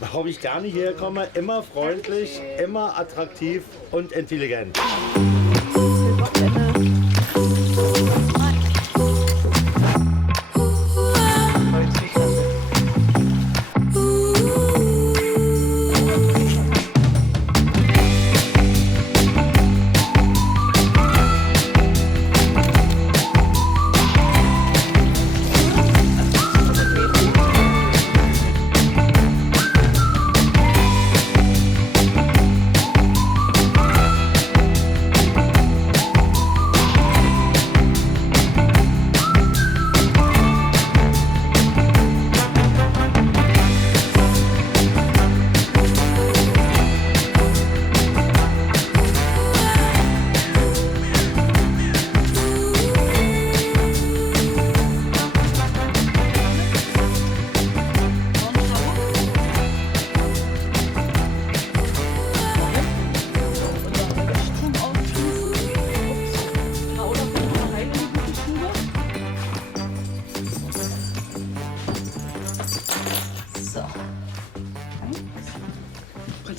warum ich gerne hierher komme. Immer freundlich, immer attraktiv und intelligent.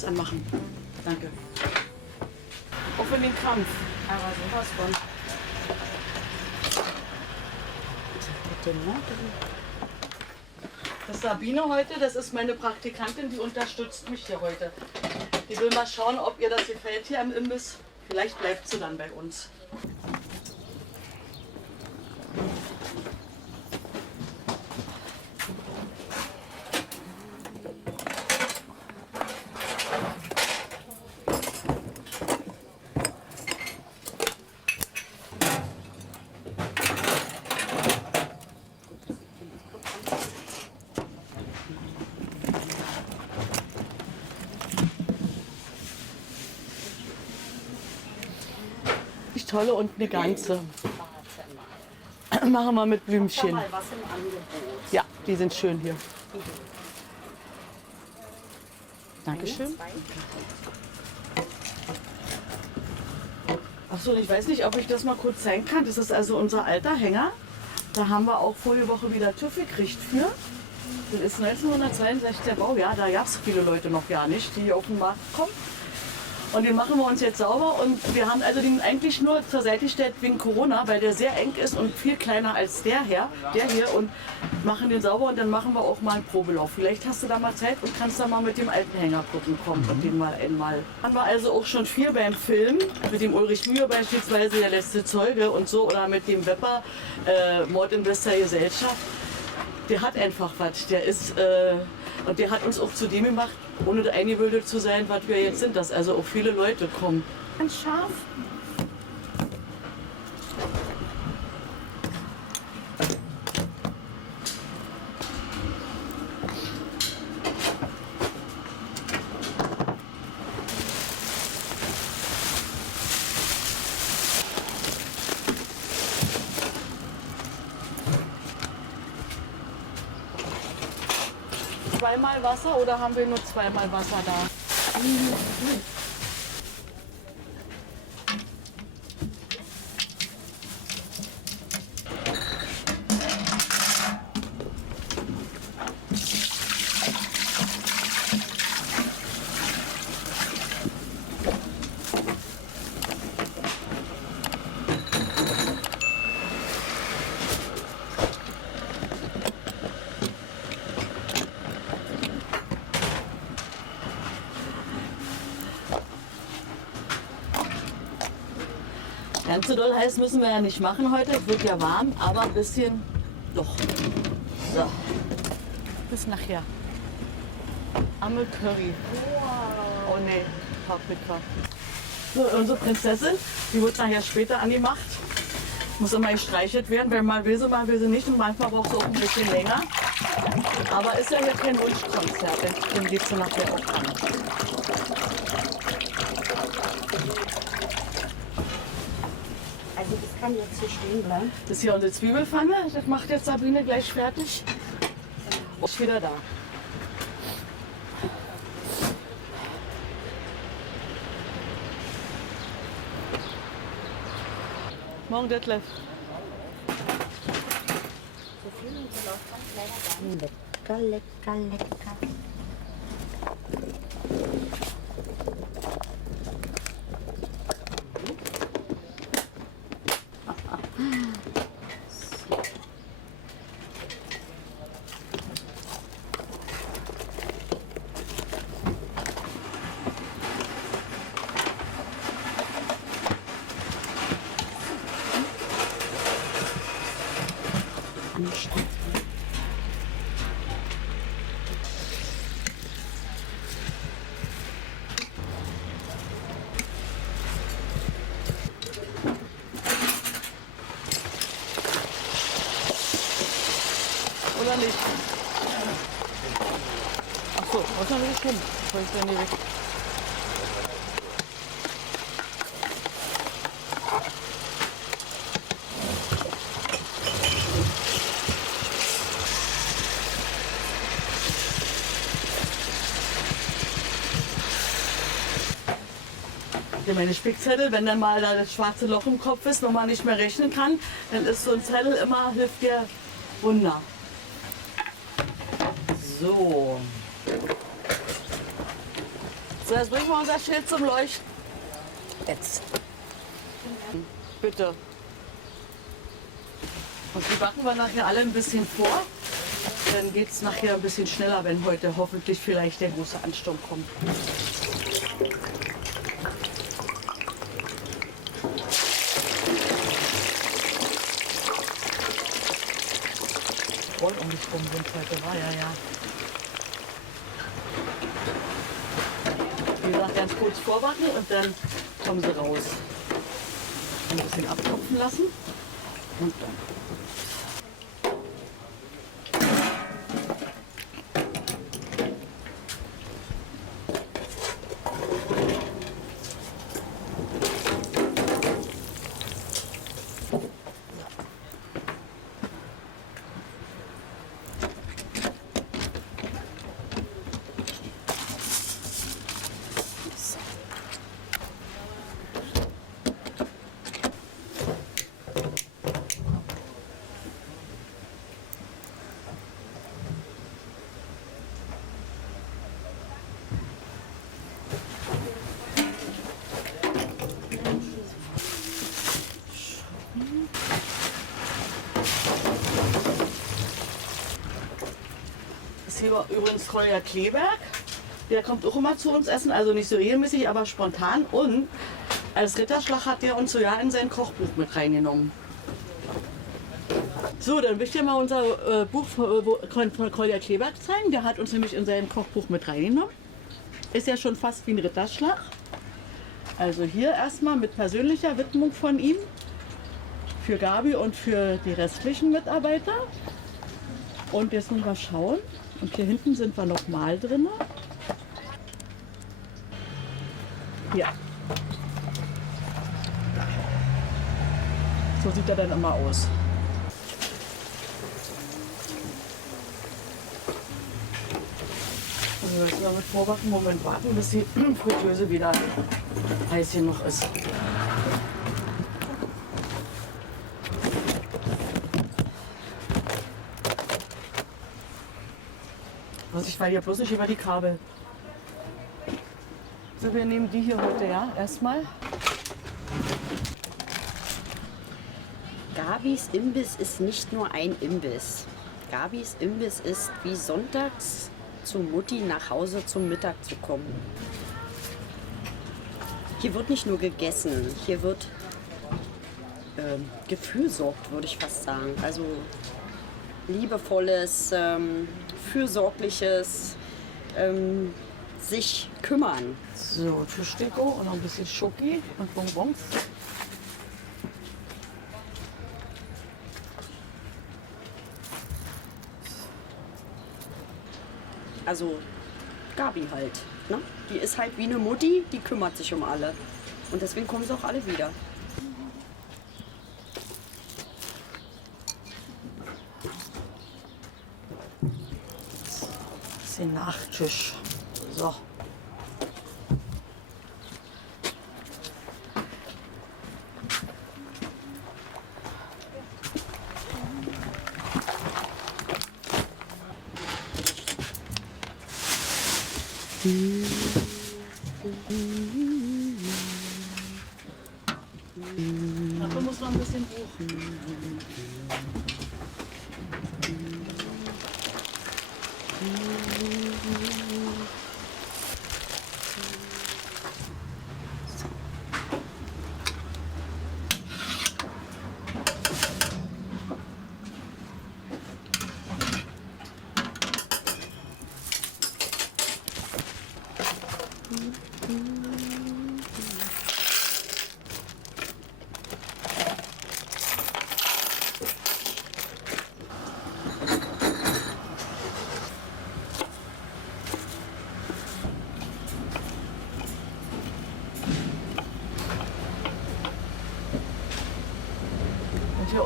Anmachen. Danke. Auch für den Krampf. Aber sowas von. Das ist Sabine heute, das ist meine Praktikantin, die unterstützt mich hier heute. Die will mal schauen, ob ihr das gefällt hier am Imbiss. Vielleicht bleibt sie dann bei uns. Tolle und eine ganze. Machen wir mit Blümchen. Mal was im Angebot. Ja, die sind schön hier. Dankeschön. Achso, ich weiß nicht, ob ich das mal kurz zeigen kann. Das ist also unser alter Hänger. Da haben wir auch vorige Woche wieder TÜV gekriegt für. Das ist 1962 der Baujahr. Da gab es viele Leute noch gar nicht, die auf den Markt kommen. Und den machen wir uns jetzt sauber und wir haben also den eigentlich nur zur Seite gestellt wegen Corona, weil der sehr eng ist und viel kleiner als der hier und machen den sauber und dann machen wir auch mal einen Probelauf. Vielleicht hast du da mal Zeit und kannst da mal mit dem alten Hänger gucken kommen und den mal einmal. Haben wir also auch schon viel beim Film, mit dem Ulrich Mühe beispielsweise, der letzte Zeuge und so, oder mit dem Wepper, Mord in bester Gesellschaft. Der hat einfach was, der ist, und der hat uns auch zu dem gemacht, ohne eingebildet zu sein, was wir jetzt sind, dass also auch viele Leute kommen. Ganz scharf. Zweimal Wasser oder haben wir nur zweimal Wasser da? Ganz so doll heiß müssen wir ja nicht machen heute. Es wird ja warm, aber ein bisschen doch. So. Bis nachher. Ammel Curry. Oh ne, Paprika. So, unsere Prinzessin, die wird nachher später angemacht. Muss immer gestreichelt werden, weil mal will sie nicht und manchmal braucht sie auch ein bisschen länger. Aber ist ja hier kein Wunschkonzert, dann geht sie nachher auch an. Also das kann jetzt hier stehen bleiben. Das ist hier unsere Zwiebelpfanne, das macht jetzt Sabine gleich fertig. Und ist wieder da. Morgen, Detlef. So viel und so läuft ganz leider gar nicht. Lecker, lecker, lecker. oder nicht? Ach so, was ist nicht schlimm? Soll ich denn hier weg? Meine Spickzettel, wenn dann mal da das schwarze Loch im Kopf ist, wo man nicht mehr rechnen kann, dann ist so ein Zettel immer, hilft dir Wunder. So. So, jetzt bringen wir unser Schild zum Leuchten. Jetzt. Bitte. Und die backen wir nachher alle ein bisschen vor. Dann geht es nachher ein bisschen schneller, wenn heute hoffentlich vielleicht der große Ansturm kommt. Voll um mich rum sind heute, war ja. Wie gesagt, ganz kurz vorbacken und dann kommen sie raus. Ein bisschen abtropfen lassen und dann. Das hier war übrigens Kolja Kleberg. Der kommt auch immer zu uns essen, also nicht so regelmäßig, aber spontan. Und als Ritterschlag hat er uns so ja in sein Kochbuch mit reingenommen. So, dann will ich dir mal unser Buch von Kolja Kleberg zeigen. Der hat uns nämlich in sein Kochbuch mit reingenommen. Ist ja schon fast wie ein Ritterschlag. Also hier erstmal mit persönlicher Widmung von ihm. Für Gabi und für die restlichen Mitarbeiter. Und jetzt müssen wir schauen. Und hier hinten sind wir noch mal drin. Ja. So sieht er dann immer aus. Also jetzt mal mit vorbacken, Moment warten, bis die Fritteuse wieder heiß genug ist. Ich fall ja bloß nicht über die Kabel. So, wir nehmen die hier heute, ja, erstmal. Gabis Imbiss ist nicht nur ein Imbiss. Gabis Imbiss ist wie sonntags zu Mutti nach Hause zum Mittag zu kommen. Hier wird nicht nur gegessen, hier wird gefürsorgt, würde ich fast sagen. Also liebevolles, fürsorgliches sich kümmern. So, Tischdeko und noch ein bisschen Schoki und Bonbons. Also Gabi halt. Ne? Die ist halt wie eine Mutti, die kümmert sich um alle. Und deswegen kommen sie auch alle wieder. Bisschen Nachtisch. So. Dafür muss noch ein bisschen hoch.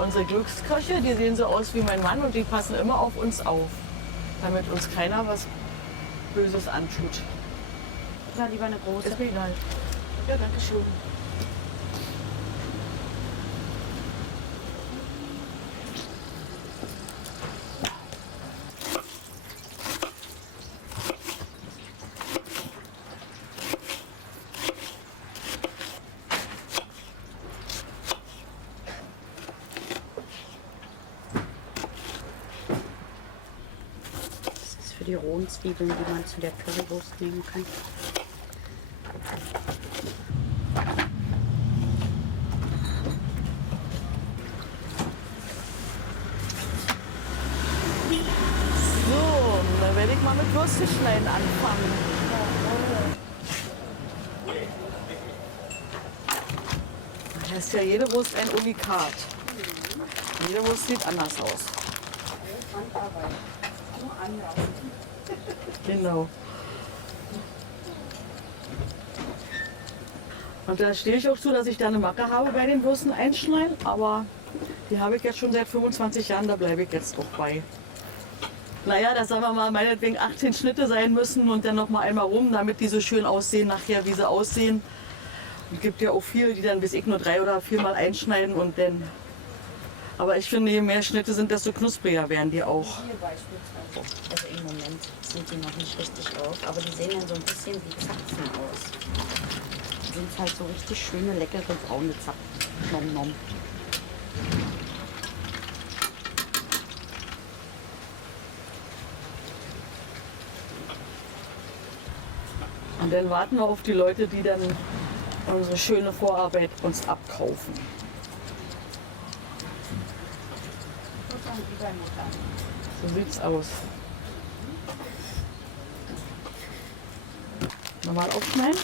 unsere Glücksköche, die sehen so aus wie mein Mann und die passen immer auf uns auf, damit uns keiner was Böses antut. Ja, lieber eine große. Ist mir egal. Ja, danke schön. Das ist für die rohen Zwiebeln, die man zu der Currywurst nehmen kann. So, dann werde ich mal mit Würstchenschneiden anfangen. Das heißt ja jede Wurst ein Unikat. Jede Wurst sieht anders aus. Genau. Und da stehe ich auch zu, dass ich da eine Macke habe bei den Würsten einschneiden, aber die habe ich jetzt schon seit 25 Jahren, da bleibe ich jetzt doch bei. Naja, das sagen wir mal, meinetwegen 18 Schnitte sein müssen und dann noch mal einmal rum, damit die so schön aussehen nachher, wie sie aussehen. Es gibt ja auch viele, die dann bis ich nur 3 oder 4 Mal einschneiden und dann... Aber ich finde, je mehr Schnitte sind, desto knuspriger werden die auch. Hier beispielsweise. Also im Moment sind die noch nicht richtig auf, aber die sehen dann so ein bisschen wie Zapfen aus. Die sind halt so richtig schöne, leckere, braune Zapfen. Nom nom. Und dann warten wir auf die Leute, die dann unsere schöne Vorarbeit uns abkaufen. So sieht's aus. Nochmal aufschneiden.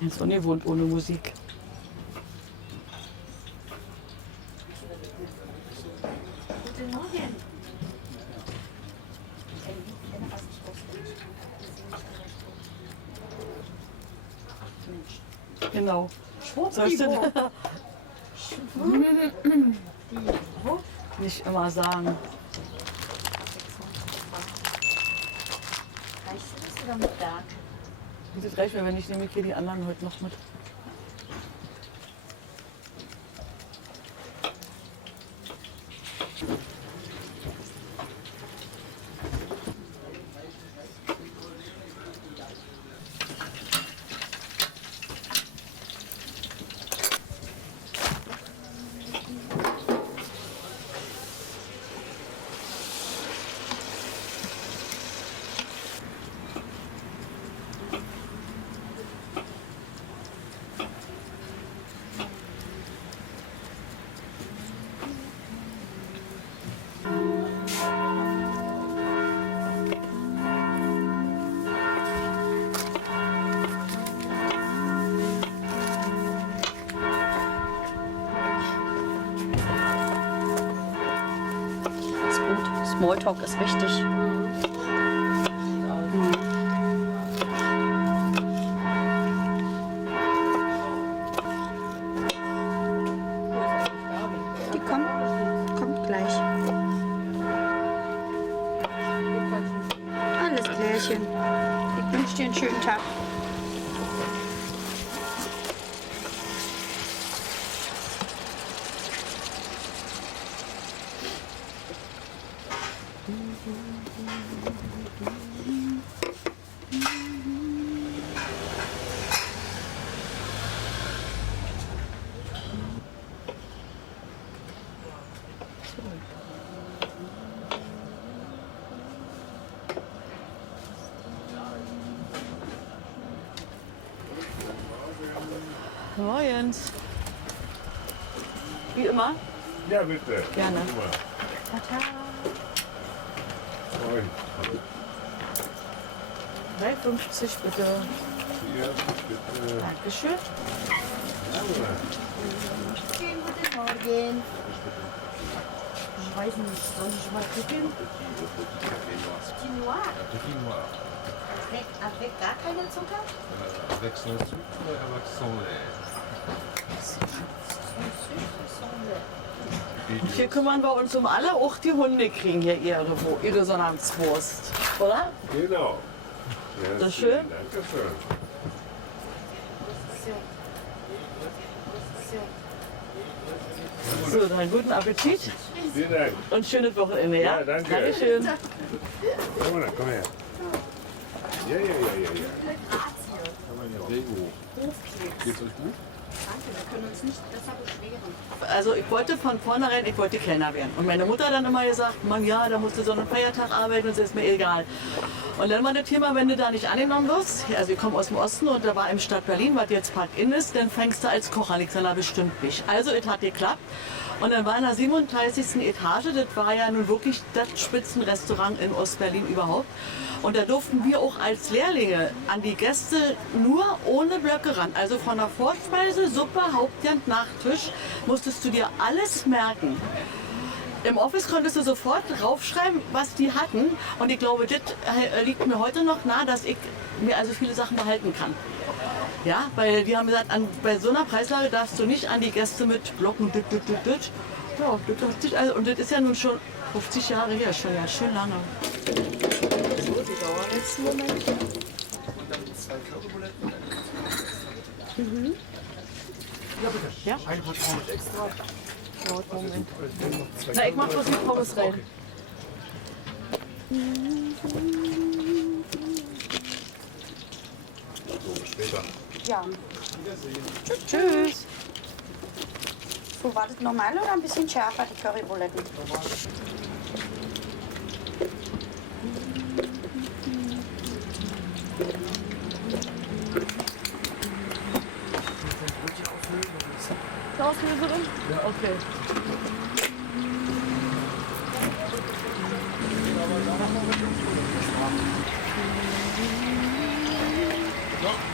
Jetzt ungewohnt ohne Musik. Guten Morgen. Genau. Sollst du nicht immer sagen. Reicht das oder mit Berg? Das reicht mir, wenn ich nehme hier die anderen heute noch mit. Ist gut. Smalltalk ist wichtig. Die kommt gleich. Alles klärchen. Ich wünsche dir einen schönen Tag. Morgens. Wie immer. Ja, bitte. Gerne. Guck mal. Tata. Moin. 3,50 bitte. Hier, bitte. Dankeschön. Schönen guten Morgen. Ich weiß nicht, soll ich mal gucken? Petit Noir. Petit Noir. Avec gar keinen Zucker? Avec son sucre, avec son lait. Und hier kümmern wir uns um alle, auch die Hunde kriegen hier ihre Sonnabendwurst. Oder? Genau. Ja, Das ist schön. Dankeschön. So, dann guten Appetit Vielen Dank. und schönes Wochenende, ja? Ja, danke. Dankeschön. Komm mal, komm her. Ja. Sehr gut. Geht's euch gut? Danke, wir können uns nicht besser beschweren. Also ich wollte von vornherein, ich wollte Kellner werden. Und meine Mutter hat dann immer gesagt, Mann, ja, da musst du so einen Feiertag arbeiten und das ist mir egal. Und dann war das Thema, wenn du da nicht angenommen wirst, also ich komme aus dem Osten und da war im Stadt Berlin, was jetzt Park-In ist, dann fängst du als Koch an. Ich sag, na, bestimmt nicht. Also es hat geklappt. Und dann war in der 37. Etage, das war ja nun wirklich das Spitzenrestaurant in Ostberlin überhaupt. Und da durften wir auch als Lehrlinge an die Gäste nur ohne Blöcke ran. Also von der Vorspeise, Suppe, Hauptgericht, Nachtisch musstest du dir alles merken. Im Office konntest du sofort draufschreiben, was die hatten. Und ich glaube, das liegt mir heute noch nahe, dass ich mir also viele Sachen behalten kann. Ja, weil die haben gesagt, bei so einer Preislage darfst du nicht an die Gäste mit Blocken. Ja, das hat sich also, und das ist ja nun schon 50 Jahre her, schon ja schön lange. So, die dauern jetzt einen Moment. Ja? Ein Hot Pommes extra. Dauert einen Moment. Na, ich mach bloß die Pommes rein. Später. Ja. Tschüss. So, war das normal oder ein bisschen schärfer, die Currybuletten? Auslöserin? Ja. Okay.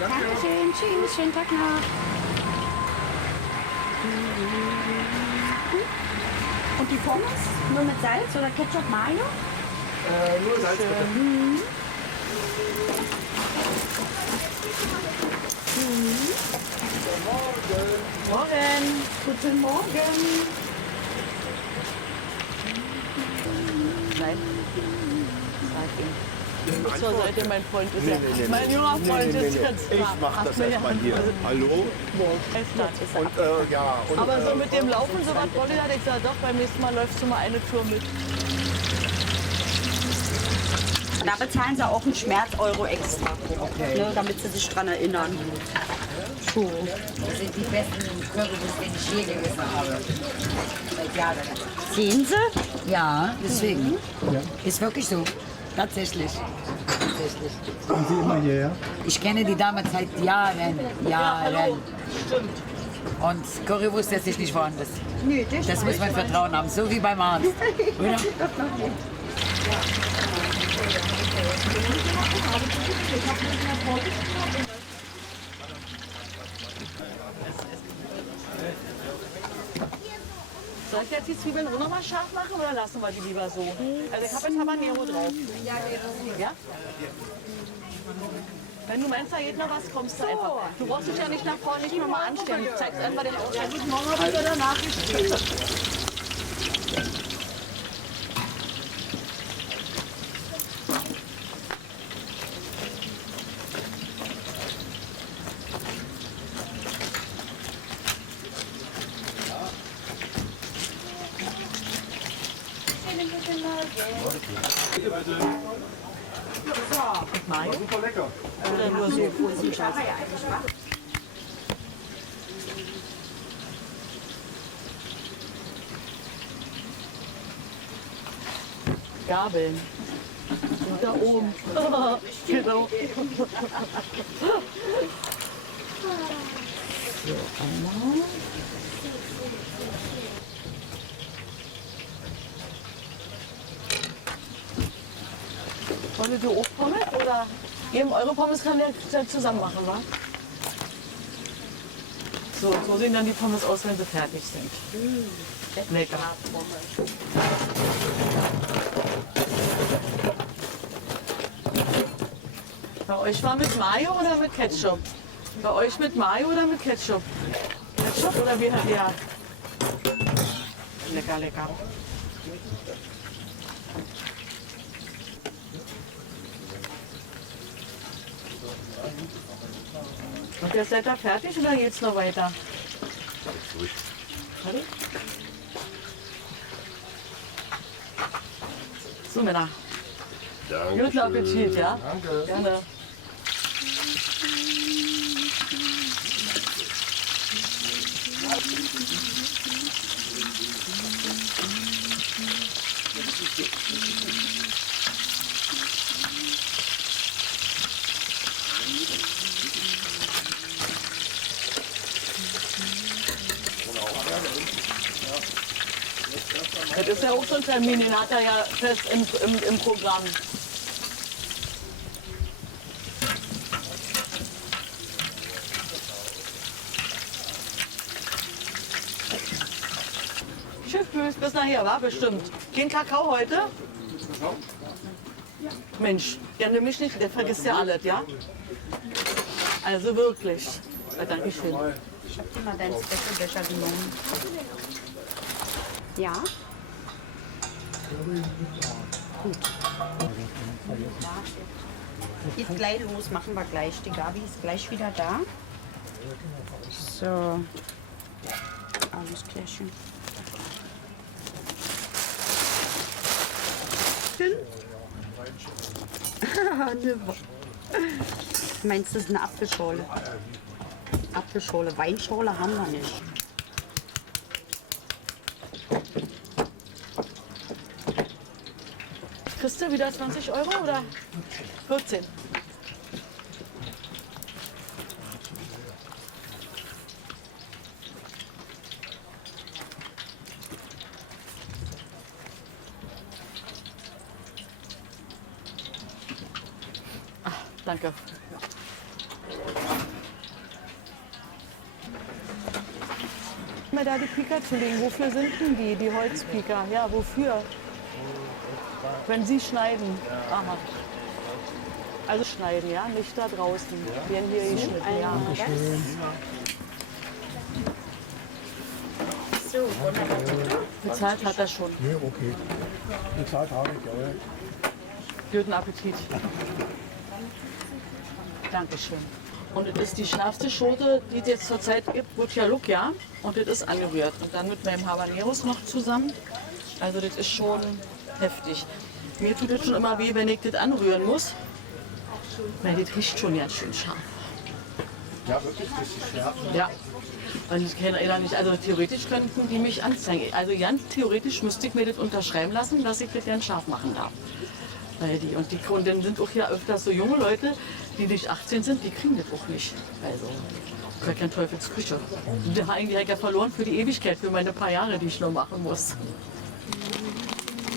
Dankeschön, tschüss, schönen Tag noch. Und die Pommes? Nur mit Salz oder Ketchup, Mayo? Nur Salz bitte. Morgen. Guten Morgen. Nein. Sag ihm. Zur Seite, mein Freund ist ja. Mein junger Freund ist jetzt. Ich mach das erstmal hier. Hallo? Und ja. Und, Aber so mit dem Laufen, so was wollte ich halt. Ich sag doch, beim nächsten Mal läufst du mal eine Tour mit. Da bezahlen sie auch einen Schmerz-Euro extra. Okay. Ne, damit sie sich dran erinnern. So. Das sind die besten Currywurst, die ich je gegessen habe. Seit Jahren. Sehen Sie? Ja, deswegen. Ist wirklich so. Tatsächlich. Tatsächlich. Kommen Sie immer hierher? Ich kenne die Dame seit Jahren. Jahren. Stimmt. Und Currywurst setzt sich nicht woanders. Nee, Das muss man Vertrauen haben, so wie beim Arzt. Oder? Soll ich jetzt die Zwiebeln auch noch mal scharf machen oder lassen wir die lieber so? Also ich habe jetzt Habanero drauf. Ja? Wenn du meinst, da geht noch was, kommst du einfach. Du brauchst dich ja nicht nach vorne nicht nochmal anstellen. Ich zeig's einfach den Ausschlag. Guten Morgen, habe ich wieder Nachricht. Mayo? Super lecker. Oder nur so? Gabeln. Und da oben. Genau. So, einmal. Wollt ihr auch Pommes oder? Eben eure Pommes kann ihr zusammen machen, wa? So sehen dann die Pommes aus, wenn sie fertig sind. Lecker. Bei euch war mit Mayo oder mit Ketchup? Bei euch mit Mayo oder mit Ketchup? Ketchup oder wie hat ihr? Lecker, lecker. Und jetzt seid ihr fertig oder geht's noch weiter? Fertig? So, Männer. Guten Appetit, ja? Danke. Gerne. Das ist ja auch so ein Termin, den hat er ja fest im Programm. Tschüss, bis nachher, war bestimmt. Kein Kakao heute? Mensch, der nimmt mich nicht, der vergisst ja alles, ja? Also wirklich. Dankeschön. Ich hab dir mal deinen Special-Becher genommen. Ja? Gut. Geht gleich los, machen wir gleich. Die Gabi ist gleich wieder da. So. Alles klärchen. Meinst du, das ist eine Apfelschorle? Apfelschorle, Weinschorle haben wir nicht. Kriegst du wieder 20 Euro oder 14? Ach, danke. Mir da die Pika zu legen. Wofür sind denn die Holzpika? Ja, wofür? Wenn Sie schneiden. Aha. Also schneiden, ja? Nicht da draußen. Werden hier geschnitten, ja. So, wunderbar. Bezahlt hat er schon. Ja, okay. Bezahlt habe ich, ja. Guten Appetit. Dankeschön. Und das ist die schärfste Schote, die es jetzt zurzeit gibt, Butcher Look, ja? Und das ist angerührt. Und dann mit meinem Habaneros noch zusammen. Also das ist schon heftig. Mir tut es schon immer weh, wenn ich das anrühren muss. Weil das riecht schon ganz schön scharf. Ja, wirklich, das ist schärf. Ja. Und ich kenne leider nicht. Also theoretisch könnten die mich anzeigen. Also ganz theoretisch müsste ich mir das unterschreiben lassen, dass ich das ganz scharf machen darf. Weil die, und die Kunden sind auch ja öfters so junge Leute, die nicht 18 sind, die kriegen das auch nicht. Also, gehört kein Teufelsküche. Der hat eigentlich ja verloren für die Ewigkeit, für meine paar Jahre, die ich noch machen muss.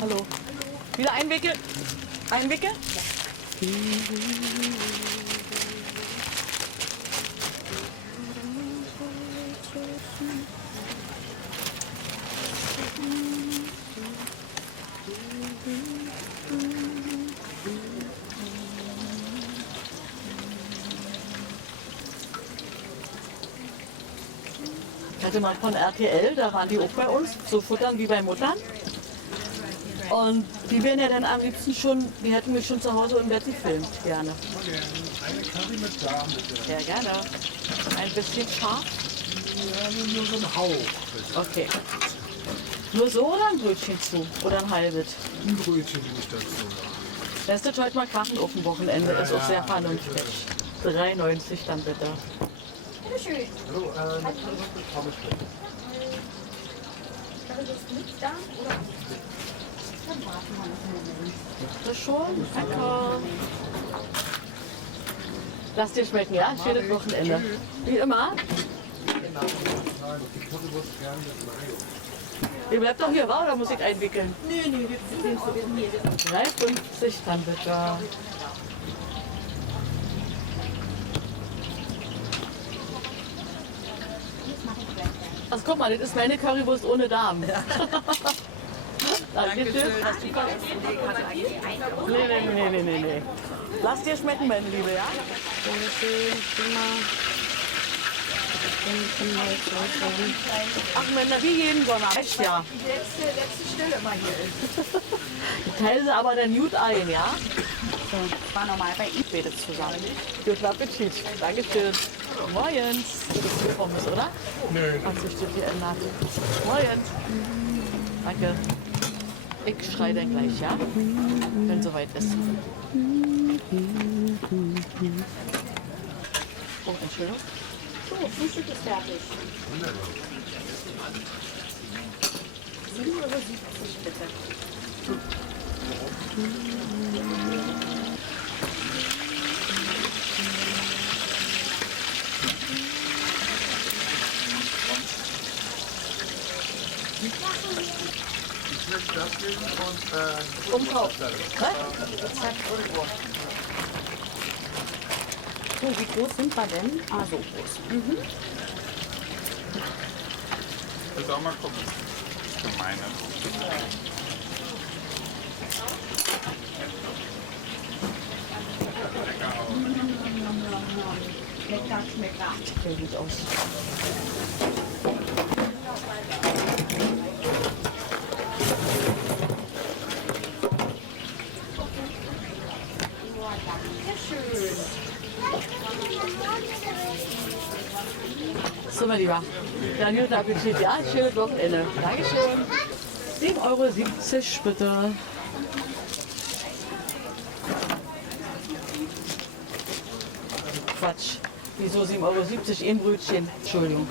Hallo. Wieder einwickeln. Einwickeln. Ich hatte mal von RTL, da waren die auch bei uns, so futtern wie bei Muttern. Und die wären ja dann am liebsten schon, die hätten mich schon zu Hause im Bett gefilmt, gerne. Eine Curry mit Darm, bitte. Sehr gerne. Ein bisschen scharf. Ja, nur so ein Hauch. Okay. Nur so oder ein Brötchen zu? Oder ein halbes? Ein Brötchen will ich dazu. Lässt du heute mal krachen auf dem Wochenende, ist auch sehr vernünftig. 3,90 dann bitte. Hallo, Pommes bitte. Das ist schon lecker. Lass dir schmecken, ja? Schönes Wochenende. Wie immer. Die Currywurst gern mit Mayo. Ihr bleibt doch hier, wa? Oder muss ich einwickeln? Nee, wir sind hier. 3,50 dann bitte. Also guck mal, das ist meine Currywurst ohne Darm. Dankeschön. Nee. Lass dir schmecken, meine Liebe, ja? Ach, Männer, wie jeden Donner. Echt, ja. Die letzte Stelle mal hier. Ich teile sie aber dann gut ein, ja? War normal bei ihm. Betet zusammen. Guten Appetit. Dankeschön. Morgens. Das ist Pommes, oder? Nö. Hat sich das geändert. Morgens. Danke. Ich schreie dann gleich, ja? Wenn soweit ist. Oh, Entschuldigung. So, Frühstück ist fertig. 7,70 € bitte. Ich möchte das geben und Umkauf. Was? Rezept und Wurst. So, wie groß sind wir denn? Ah, so groß. Willst du auch mal gucken? Für meine. Lecker, schmecker. Sehr gut aus. So, mein Lieber. Dann guten Appetit, ja? Schönes Wochenende. Dankeschön. 7,70 € bitte. Quatsch. Wieso 7,70 € ein Brötchen? Entschuldigung.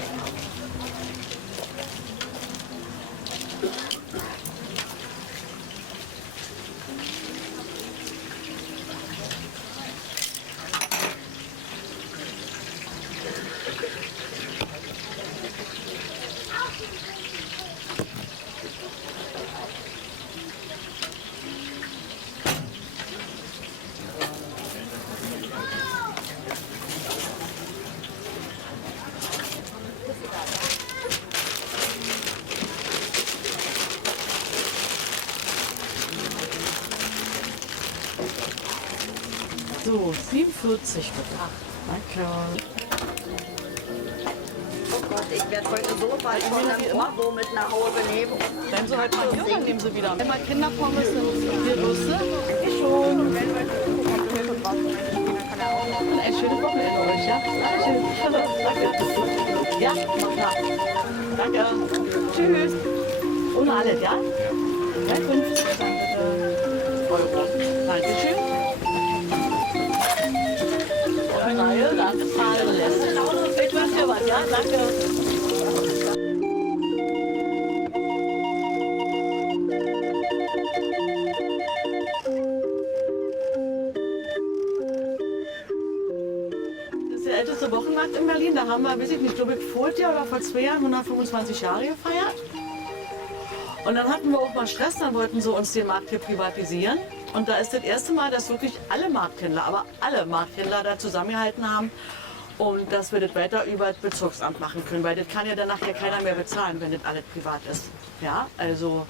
So, 47 bitte. Danke. Oh Gott, ich werde heute so bald von einem Ohrwurm mit nach Hause nehmen. Bleiben Sie heute mal hier, dann nehmen Sie wieder. Einmal Kinderpommes sind hier Rüste. Ich schon. Und ein schönes Wochenende euch, ja? Dankeschön. Danke. Ja, mach nach. Danke. Tschüss. Ohne alles, ja? 3,50 €. Dankeschön. Reihe, danke, Frage lässt. Ich lasse dir was, ja? Danke. Das ist der älteste Wochenmarkt in Berlin. Da haben wir, weiß ich nicht, glaube ich, vor Jahr oder vor 2 Jahren 125 Jahre gefeiert. Und dann hatten wir auch mal Stress, dann wollten sie uns den Markt hier privatisieren. Und da ist das erste Mal, dass wirklich alle Markthändler, aber alle Markthändler da zusammengehalten haben und dass wir das weiter über das Bezirksamt machen können, weil das kann ja dann nachher keiner mehr bezahlen, wenn das alles privat ist. Ja, also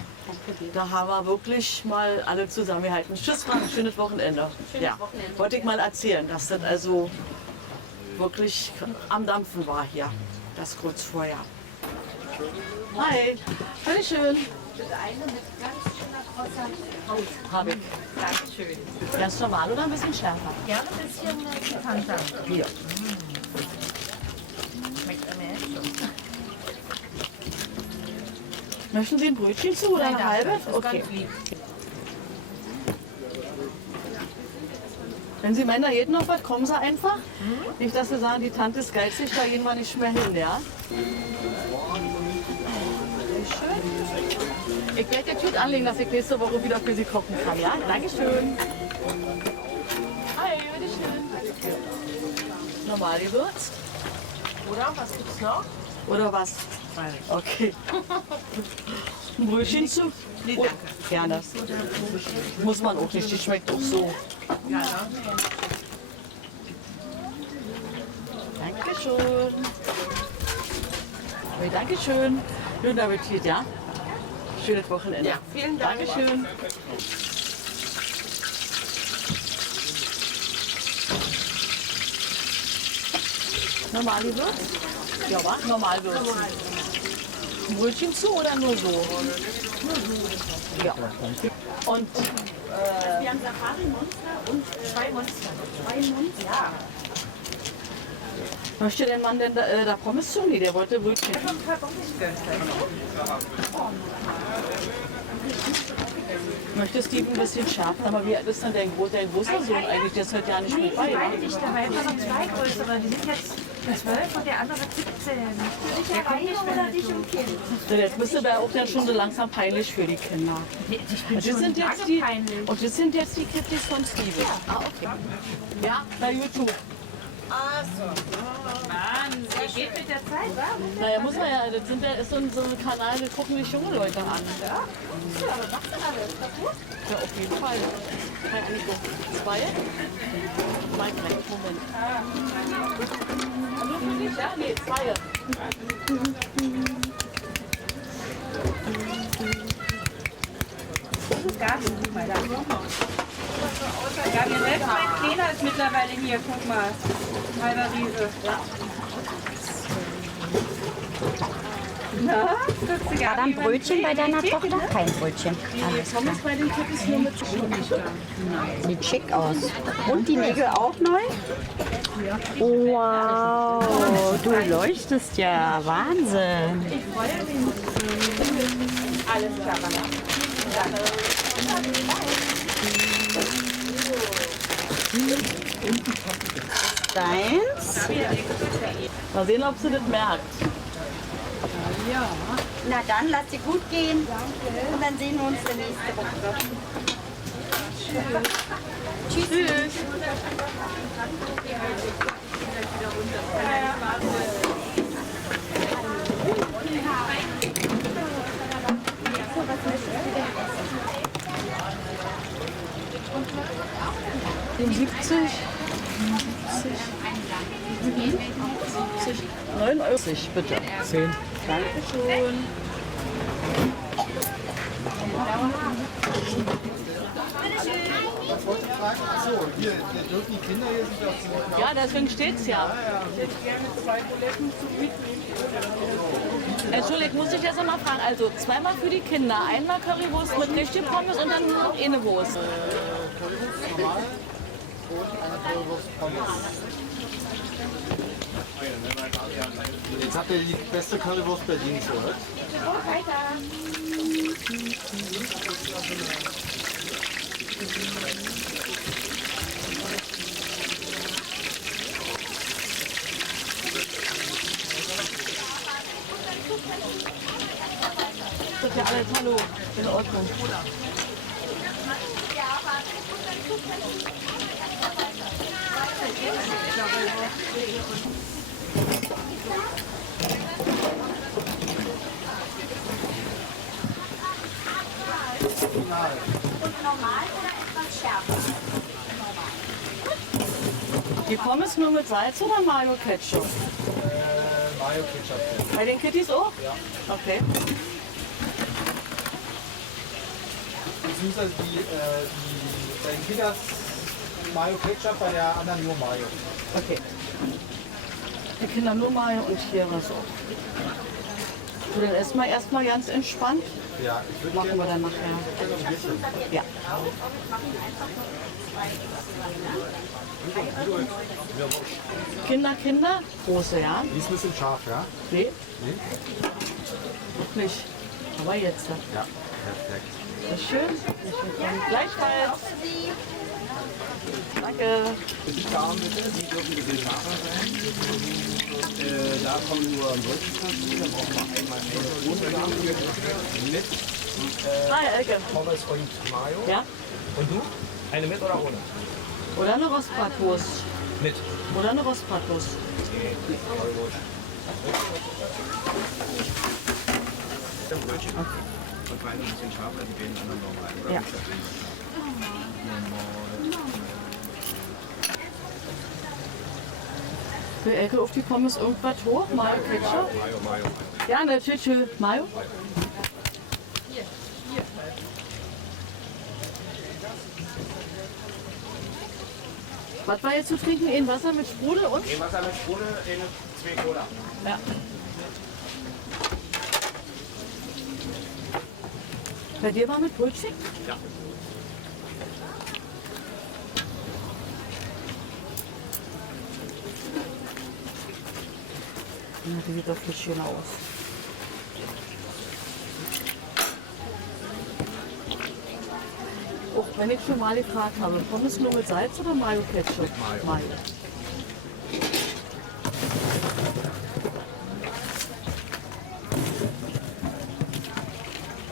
da haben wir wirklich mal alle zusammengehalten. Tschüss, Frank, schönes Wochenende. Ja, wollte ich mal erzählen, dass das also wirklich am Dampfen war hier, das kurz vorher. Hi, bitteschön. Eine mit ganz schöner großer Habe ich. Dankeschön. Ganz normal oder ein bisschen schärfer? Gerne ein bisschen pikanter. Hier. Schmeckt mir echt schon. Möchten Sie ein Brötchen zu oder eine halbe? Das ist Okay. ganz lieb. Wenn Sie meinen, da geht noch was, kommen Sie einfach. Nicht, dass Sie sagen, die Tante ist geizig, da gehen wir nicht mehr hin, ja? Schön. Ich werde jetzt gut anlegen, dass ich nächste Woche wieder für Sie kochen kann, ja? Dankeschön. Hi, bitteschön. Normal gewürzt. Oder? Was gibt's noch? Oder was? Okay. Ein Brötchen zu? Nee, danke. Gerne. Muss man auch nicht, die schmeckt auch so. Dankeschön. Okay, Dankeschön. Guten Appetit, ja? Schönes Wochenende. Ja, vielen Dank. Dankeschön. Normal gewürzt? Ja, was? Normal würzen. Ein Brötchen zu oder nur so? Ja. Und Wir haben Safari-Monster und 2 Monster. 2 Monster? Ja. möchte der Mann denn da Pommes zu? Nee, der wollte Brötchen. Möchte Steven ein bisschen schärfen, aber wie alt ist denn der große Sohn eigentlich? Der ist halt ja nicht mit bei. Beide nicht dabei, aber noch 2 größere. Die sind jetzt 12 und der andere 17. Der kommt nicht oder dich und Kind? Jetzt müsste aber auch dann schon so langsam peinlich für die Kinder. Und das sind jetzt die, und das sind jetzt die Kitties von Steven. Ah, okay. Ja, bei YouTube. Mann, der geht mit der Zeit, wa? Naja, muss man ja, das ist so ein Kanal, da gucken sich junge Leute an. Ja, Aber macht er alles? ja auf jeden Fall. Kann ich so 2? Mein Moment. Nur für dich, ja? Nee, 2. Das ist Garten, mal da. Ja, wir selbst mein Kleiner ist mittlerweile hier, guck mal. Halber Riese. Ja. Na, War da ein Brötchen bei deiner Tochter? Kein Brötchen. Die Pommes bei den Kitties nur mit Schokolade. Sieht schick aus. Und die Nägel auch neu? Wow, du leuchtest ja. Wahnsinn. alles klar, Mama. Deins? Mal sehen, ob sie das merkt. Na dann, lass dir gut gehen. Danke. Und dann sehen wir uns der nächste Woche. Tschüss. Tschüss. Den 70. 9 Euro, bitte. 10. Dankeschön. Achso, hier, dürfen die Kinder hier sich auf Ja, deswegen steht's ja. Entschuldigung, muss ich jetzt noch mal fragen. Also zweimal für die Kinder, einmal Currywurst mit richtig Pommes und dann nur noch eine Wurst. Currywurst normal und eine Currywurst Pommes. Jetzt habt ihr die beste Currywurst Berlins, oder? Das ist ja alles hallo. In Ordnung. Die Pommes nur mit Salz oder Mayo Ketchup? Mayo Ketchup. Bei den Kitties auch? Ja. Okay. Beziehungsweise bei den Kindern Mayo Ketchup, bei der anderen nur Mayo. Okay. Die Kinder nur Mayo und hier was auch. So, dann essen wir erstmal ganz entspannt. Ja, ich würde Machen wir dann nachher. Ja. Kinder, große, ja? Die ist ein bisschen scharf, ja? Nee, Nee? noch nicht. Aber jetzt. Ja, perfekt. Das ist schön. Gleichfalls. Danke. Da kommen nur Brötchen, dann brauchen wir einmal eine Unterlage mit Ah, ja, Elke. Pommes und Mayo. Ja? Und du? Eine mit oder ohne? Oder eine Rostbratwurst. Mit. Oder eine Rostbratwurst. Brötchen. Und vor allem ein bisschen scharf, also den anderen normal. Oder Ja. wie ist das denn? Für Elke auf die Pommes irgendwas hoch? Mayo, Ketchup? Mayo. Ja, eine Tüte Mayo. Was war jetzt zu trinken? Ein Wasser mit Sprudel und? Ein Wasser mit Sprudel, zwei Cola. Ja. Bei dir war mit Brötchen? Ja. Ja, die sieht doch viel schöner aus. Auch wenn ich schon mal gefragt habe, Pommes nur mit Salz oder Mayo Ketchup? Mayo.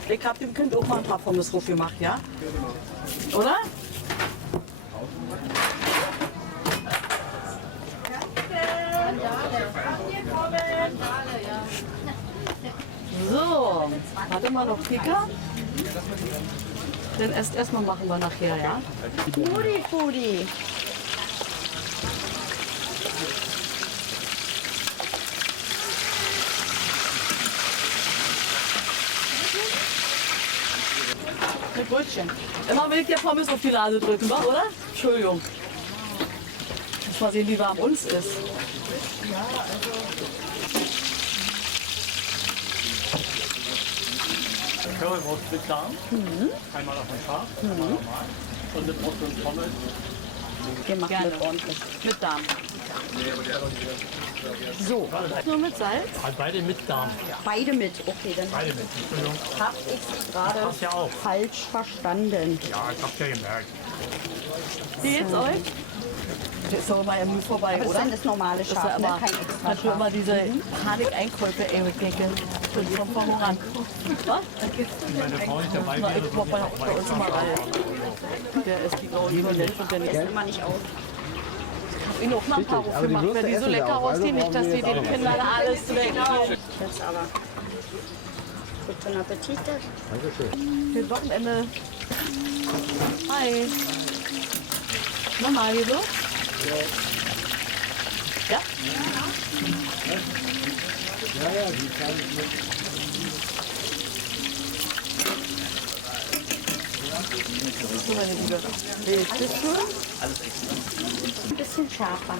Ich hab dem Kind auch mal ein paar Pommes drauf gemacht, ja? Oder? So, warte mal noch Kicker. Den esst erstmal machen wir nachher, ja? Foodie. Mit Brötchen. Immer will ich dir Pommes auf die Nase drücken, wa, oder? Entschuldigung. Muss mal sehen, wie warm uns ist. Currywurst mit Darm, einmal auf dem Schaf, einmal normal und eine Portion Pommes. Wir machen Gerne. das ordentlich. Mit Darm. So, Nur mit Salz? Halt beide mit Darm. beide mit. Okay, dann Beide mit. Entschuldigung. habe ich gerade Passt ja auch. falsch verstanden. Ja, ich hab's ja gemerkt. Wie geht's euch? Das ist doch immer im Müll vorbei, Aber das oder? ist dann das normale Das ist ja Schaf, ne? immer, Kein extra hat schon immer Schaf. diese Panik-Einkäufe, ey, ich denke, ich bin schon verhungern. Was? Meine Frau nicht dabei Na, wäre, ich mach bei uns immer rein. Der ist die graue Limonade und der nicht. Essen immer nicht auf. Ich hab ihn auch noch ein paar aber die aufgemacht, Würste weil die so essen wir lecker auch, also aussehen, nicht, dass brauchen die wir jetzt den auch Kindern alles wegnehmen. Jetzt aber. Guten Appetit. Dankeschön. Für Wochenende. Hi. Normal, so? Ja? So, meine Liebe. Willst du schon? Ein bisschen schärfer.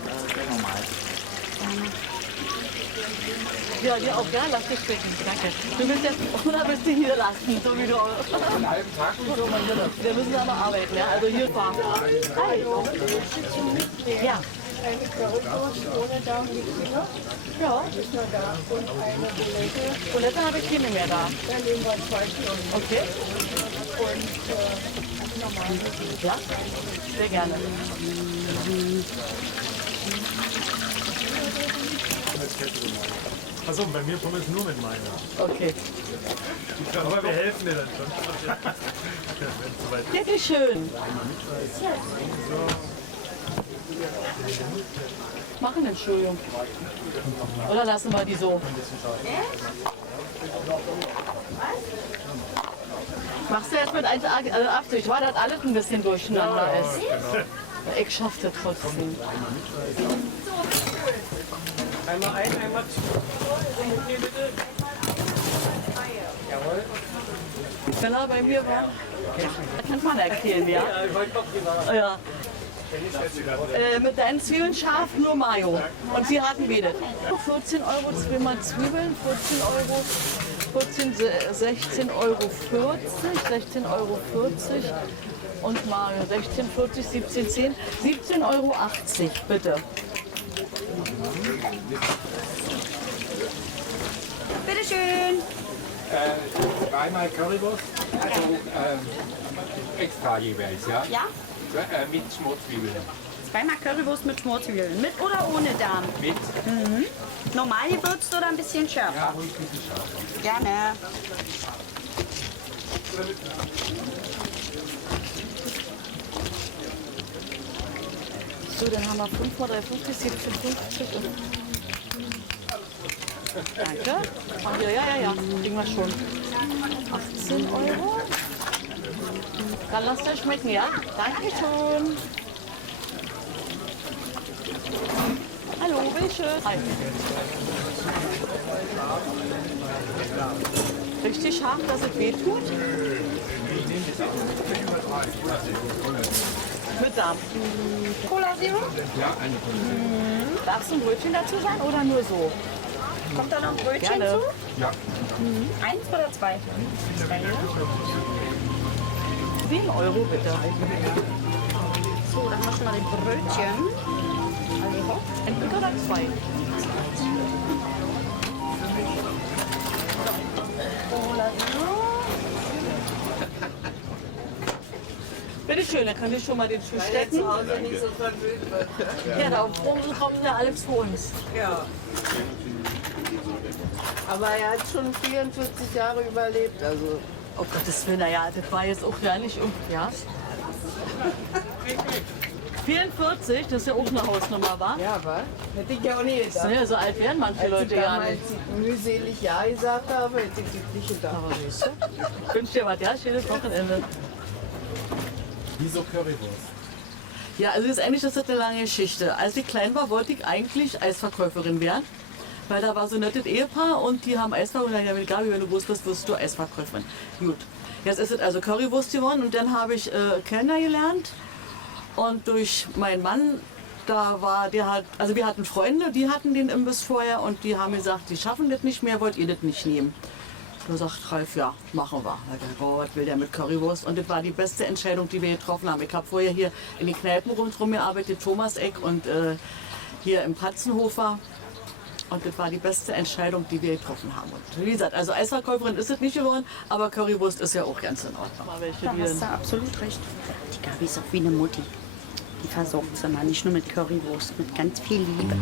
Ja, dir auch, ja? Lass dich stecken. Danke. Du willst jetzt, oder willst du hier lassen? So wie du auch. Einen halben Tag und so, mein Gott. Wir müssen da noch arbeiten, ja? Also hier fahren. Hi. Ja. Ja. Bulette habe ich keine mehr da. Okay. Ja, sehr gerne. Achso, bei mir Pommes nur mit meiner. Okay. Aber wir helfen dir dann schon. Wenn's soweit ist. Bitte schön. Machen, Entschuldigung. Oder lassen wir die so? Machst du jetzt mit 1,80, weil das alles ein bisschen durcheinander ist. Ich schaff das trotzdem. Einmal ein, einmal zu. Okay, bitte. Jawohl. Wenn er bei mir war, das kann man erkennen, ja? Ja, ich wollte doch privat. Ja. Mit deinen Zwiebeln scharf, nur Mayo. Und sie hatten betet. 14 Euro, zweimal Zwiebeln, 14 Euro, 16,40 Euro, 16,40 Euro und Mayo, 16,40, 17,10, 17,80 Euro, bitte. Bitteschön. Zweimal Currywurst, also extra jeweils, ja? Ja? Mit Schmutzwiebeln. Zweimal Currywurst mit Schmorzwiebeln. Mit oder ohne Darm? Mit? Normal gewürzt oder ein bisschen schärfer? Ja, ruhig ein bisschen scharf. Gerne. So, dann haben wir 5 mal 3,50, 17,50 und Danke. Und ja, kriegen wir schon. 18 Euro. Kann das denn schmecken, ja? Dankeschön. Hallo, bitteschön. Hi. Richtig scharf, dass es weh tut? Mit Darm. Cola Zero? Darf es ein Brötchen dazu sein oder nur so? Kommt da noch ein Brötchen Gerne. zu? Ja. 1 oder 2? 7 Euro bitte. So, dann haben wir schon mal die Brötchen. Also, Ein oder 2? Bitte schön, dann könnt ihr schon mal den Tisch decken. Ja, da oben kommen ja alles für uns. Ja. Aber er hat schon 44 Jahre überlebt, also. Oh Gottes Willen, naja, das war jetzt auch gar nicht, ja. 44, das ist ja auch eine Hausnummer, war? Ja, was? Hätte ich ja auch nie gedacht. Ja, so alt werden manche Als Leute ich ja damals nicht. mühselig Ja gesagt habe, hätte ich das nicht gedacht. Aber siehst du? Ich wünsche dir was, ja, schönes Wochenende. Wieso Currywurst? Ja, also das ist eigentlich das ist eine lange Geschichte. Als ich klein war, wollte ich eigentlich Eisverkäuferin werden. Weil da war so ein nettes Ehepaar und die haben Eisverkäuferin. Und dann habe ich gesagt, Gabi, wenn du groß bist, wirst du Eisverkäuferin. Gut. Jetzt ist es also Currywurst geworden und dann habe ich Kellner gelernt. Und durch meinen Mann, also wir hatten Freunde, die hatten den Imbiss vorher und die haben gesagt, die schaffen das nicht mehr, wollt ihr das nicht nehmen? Da sagt Ralf, ja, machen wir. Oh, was will der mit Currywurst? Und das war die beste Entscheidung, die wir getroffen haben. Ich habe vorher hier in den Kneipen rundherum gearbeitet, Thomas-Eck und hier im Patzenhofer. Und das war die beste Entscheidung, die wir getroffen haben. Und wie gesagt, also Eisverkäuferin ist es nicht geworden, aber Currywurst ist ja auch ganz in Ordnung. Aber welche da hast du absolut recht. Die Gabi ist auch wie eine Mutti. Die versorgt sie mal nicht nur mit Currywurst, mit ganz viel Liebe.